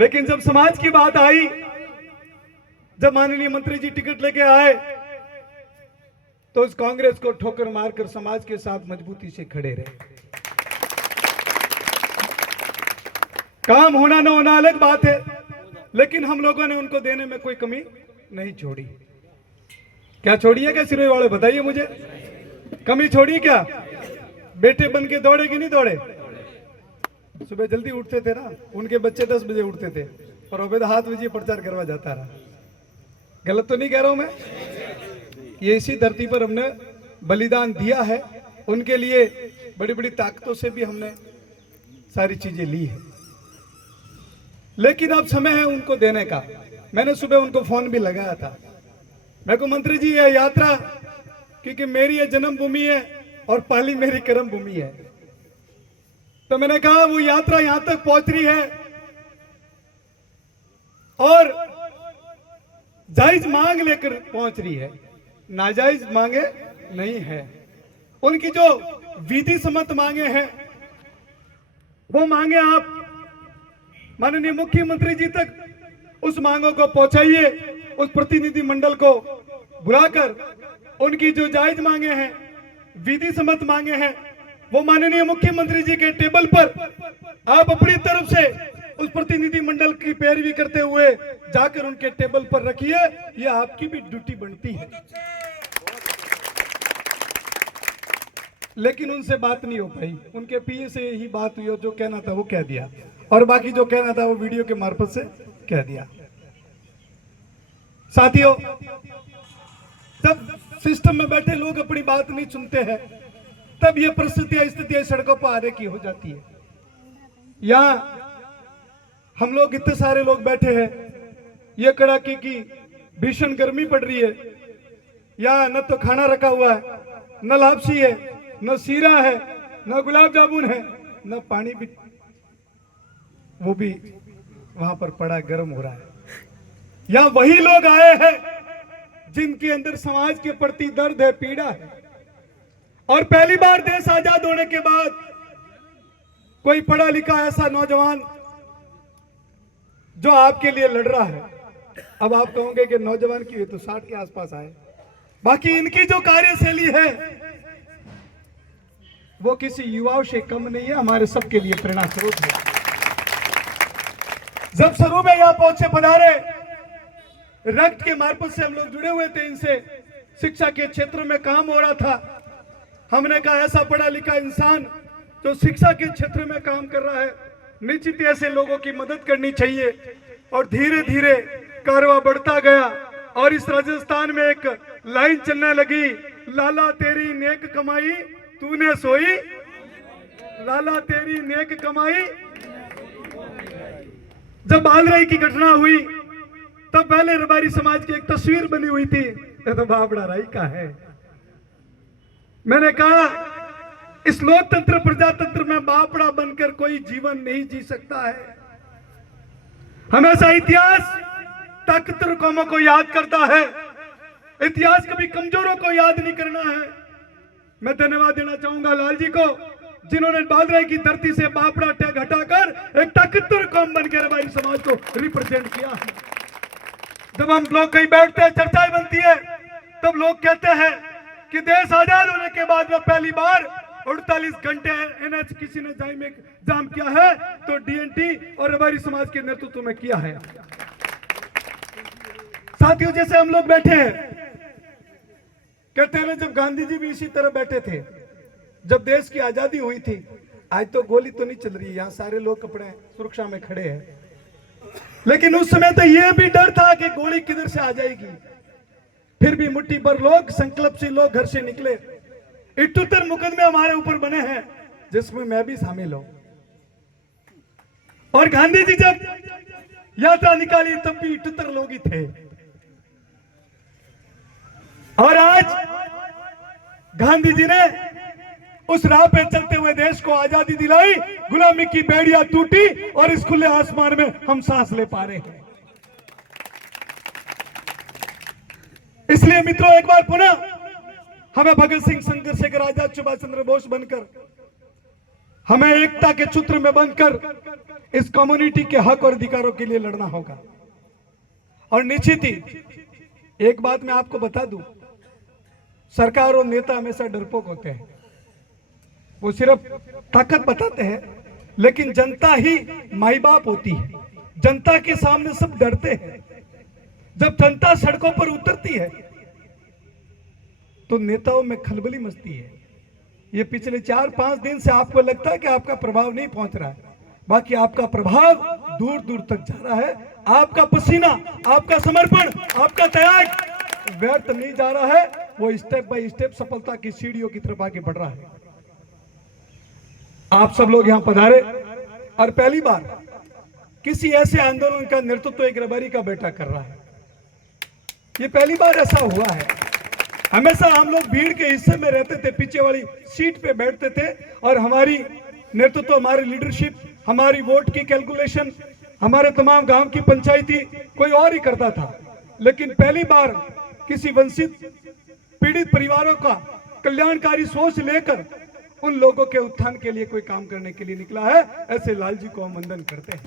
लेकिन जब समाज की बात आई, जब माननीय मंत्री जी टिकट लेके आए, तो उस कांग्रेस को ठोकर मारकर समाज के साथ मजबूती से खड़े रहे। काम होना न होना अलग बात है, लेकिन हम लोगों ने उनको देने में कोई कमी नहीं छोड़ी। क्या छोड़ी है क्या सिरोही वाले, बताइए मुझे, कमी छोड़ी क्या? बेटे बन के दौड़े कि नहीं दौड़े? सुबह जल्दी उठते थे ना, उनके बच्चे 10 बजे उठते थे और अबेद 7 बजे प्रचार करवा जाता रहा। गलत तो नहीं कह रहा हूं मैं? ये इसी धरती पर हमने बलिदान दिया है, उनके लिए बड़ी बड़ी ताकतों से भी हमने सारी चीजें ली है, लेकिन अब समय है उनको देने का। मैंने सुबह उनको फोन भी लगाया था, मैं को मंत्री जी ये यात्रा, क्योंकि मेरी ये जन्मभूमि है और पाली मेरी कर्म भूमि है, तो मैंने कहा वो यात्रा यहां तक पहुंच रही है और जायज मांग लेकर पहुंच रही है, नाजायज मांगे नहीं है। उनकी जो विधि सम्मत मांगे हैं वो मांगे आप माननीय मुख्यमंत्री जी तक उस मांगों को पहुंचाइए, उस प्रतिनिधि मंडल को बुलाकर उनकी जो जायज मांगे हैं, विधि सम्मत मांगे हैं, वो माननीय मुख्यमंत्री जी के टेबल पर आप अपनी तरफ से उस प्रतिनिधि मंडल की पैरवी करते हुए जाकर उनके टेबल पर रखिए। ये आपकी भी ड्यूटी बनती है। लेकिन उनसे बात नहीं हो पाई, उनके पीए से ही बात हुई और जो कहना था वो कह दिया, और बाकी जो कहना था वो वीडियो के मार्फत से कह दिया। साथियों, जब सिस्टम में बैठे लोग अपनी बात नहीं सुनते हैं, तब ये परिस्थितियां स्थितियां सड़कों पर आने की हो जाती है। यहां हम लोग इतने सारे लोग बैठे हैं, ये कड़ाके की भीषण गर्मी पड़ रही है, यहाँ न तो खाना रखा हुआ है, न लापसी है, न सीरा है, न गुलाब जामुन है, न पानी भी, वो भी वहां पर पड़ा गर्म हो रहा है। यहाँ वही लोग आए हैं जिनके अंदर समाज के प्रति दर्द है, पीड़ा है, और पहली बार देश आजाद होने के बाद कोई पढ़ा लिखा ऐसा नौजवान जो आपके लिए लड़ रहा है। अब आप कहोगे कि नौजवान की तो 60 के आसपास आए, बाकी इनकी जो कार्यशैली है वो किसी युवाओं से कम नहीं है, हमारे सबके लिए प्रेरणा स्रोत है। जब शुरू में यहां पहुंचे पधारे, रक्त के मार्फत से हम लोग जुड़े हुए थे इनसे, शिक्षा के क्षेत्र में काम हो रहा था। हमने कहा ऐसा पढ़ा लिखा इंसान जो शिक्षा के क्षेत्र में काम कर रहा है, निश्चित ऐसे लोगों की मदद करनी चाहिए। और धीरे धीरे कारवा बढ़ता गया और इस राजस्थान में एक लाइन चलने लगी, लाला तेरी नेक कमाई तूने सोई, लाला तेरी नेक कमाई। जब बालराई की घटना हुई तब पहले रबारी समाज की एक तस्वीर बनी हुई थी, ये तो बाबड़ा राई का है। मैंने कहा इस लोकतंत्र प्रजातंत्र में बापड़ा बनकर कोई जीवन नहीं जी सकता है। हमेशा इतिहास ताकतवर कौमों को याद करता है, इतिहास कभी कमजोरों को याद नहीं करना है। मैं धन्यवाद देना चाहूंगा लाल जी को, जिन्होंने बालराई की धरती से बापड़ा टैग हटाकर एक ताकतवर कौम बनकर रबारी समाज को रिप्रेजेंट किया है। जब हम लोग कहीं बैठते हैं, चर्चाएं बनती है, तब लोग कहते हैं कि देश आजाद होने के बाद में पहली बार 48 घंटे एनएच किसी ने जाम किया है, तो डीएनटी और रबारी समाज के नेतृत्व में किया है। साथियों, जैसे हम लोग बैठे हैं, कहते हैं जब गांधी जी भी इसी तरह बैठे थे, जब देश की आजादी हुई थी। आज तो गोली तो नहीं चल रही, यहाँ सारे लोग कपड़े सुरक्षा में खड़े हैं, लेकिन उस समय तो यह भी डर था कि गोली किधर से आ जाएगी। फिर भी मुट्ठी भर लोग, संकल्प से लोग घर से निकले। 78 मुकदमे हमारे ऊपर बने हैं, जिसमें मैं भी शामिल हूं। और गांधी जी जब यात्रा निकाली तब भी 78 लोग ही थे। और आज गांधी जी ने उस राह पे चलते हुए देश को आजादी दिलाई, गुलामी की बेड़ियां टूटी और इस खुले आसमान में हम सांस ले पा रहे हैं। इसलिए मित्रों, एक बार पुनः हमें भगत सिंह, चंद्रशेखर आजाद, सुभाष चंद्र बोस बनकर, हमें एकता के सूत्र में बनकर इस कम्युनिटी के हक और अधिकारों के लिए लड़ना होगा। और निश्चित ही एक बात मैं आपको बता दूं, सरकार और नेता हमेशा डरपोक होते हैं, वो सिर्फ ताकत बताते हैं, लेकिन जनता ही माई बाप होती है। जनता के सामने सब डरते हैं। जब जनता सड़कों पर उतरती है तो नेताओं में खलबली मचती है। ये पिछले 4-5 दिन से आपको लगता है कि आपका प्रभाव नहीं पहुंच रहा है, बाकी आपका प्रभाव दूर दूर तक जा रहा है। आपका पसीना, आपका समर्पण, आपका त्याग व्यर्थ नहीं जा रहा है, वो स्टेप बाय स्टेप सफलता की सीढ़ियों की तरफ आगे बढ़ रहा है। आप सब लोग यहां पधारे और पहली बार किसी ऐसे आंदोलन का नेतृत्व एक रबारी का बेटा कर रहा है। ये पहली बार ऐसा हुआ है। हमेशा हम लोग भीड़ के हिस्से में रहते थे, पीछे वाली सीट पे बैठते थे और हमारी नेतृत्व, हमारी लीडरशिप, हमारी वोट की कैलकुलेशन, हमारे तमाम गांव की पंचायती कोई और ही करता था। लेकिन पहली बार किसी वंचित पीड़ित परिवारों का कल्याणकारी सोच लेकर उन लोगों के उत्थान के लिए कोई काम करने के लिए निकला है। ऐसे लाल जी को हम वंदन करते हैं।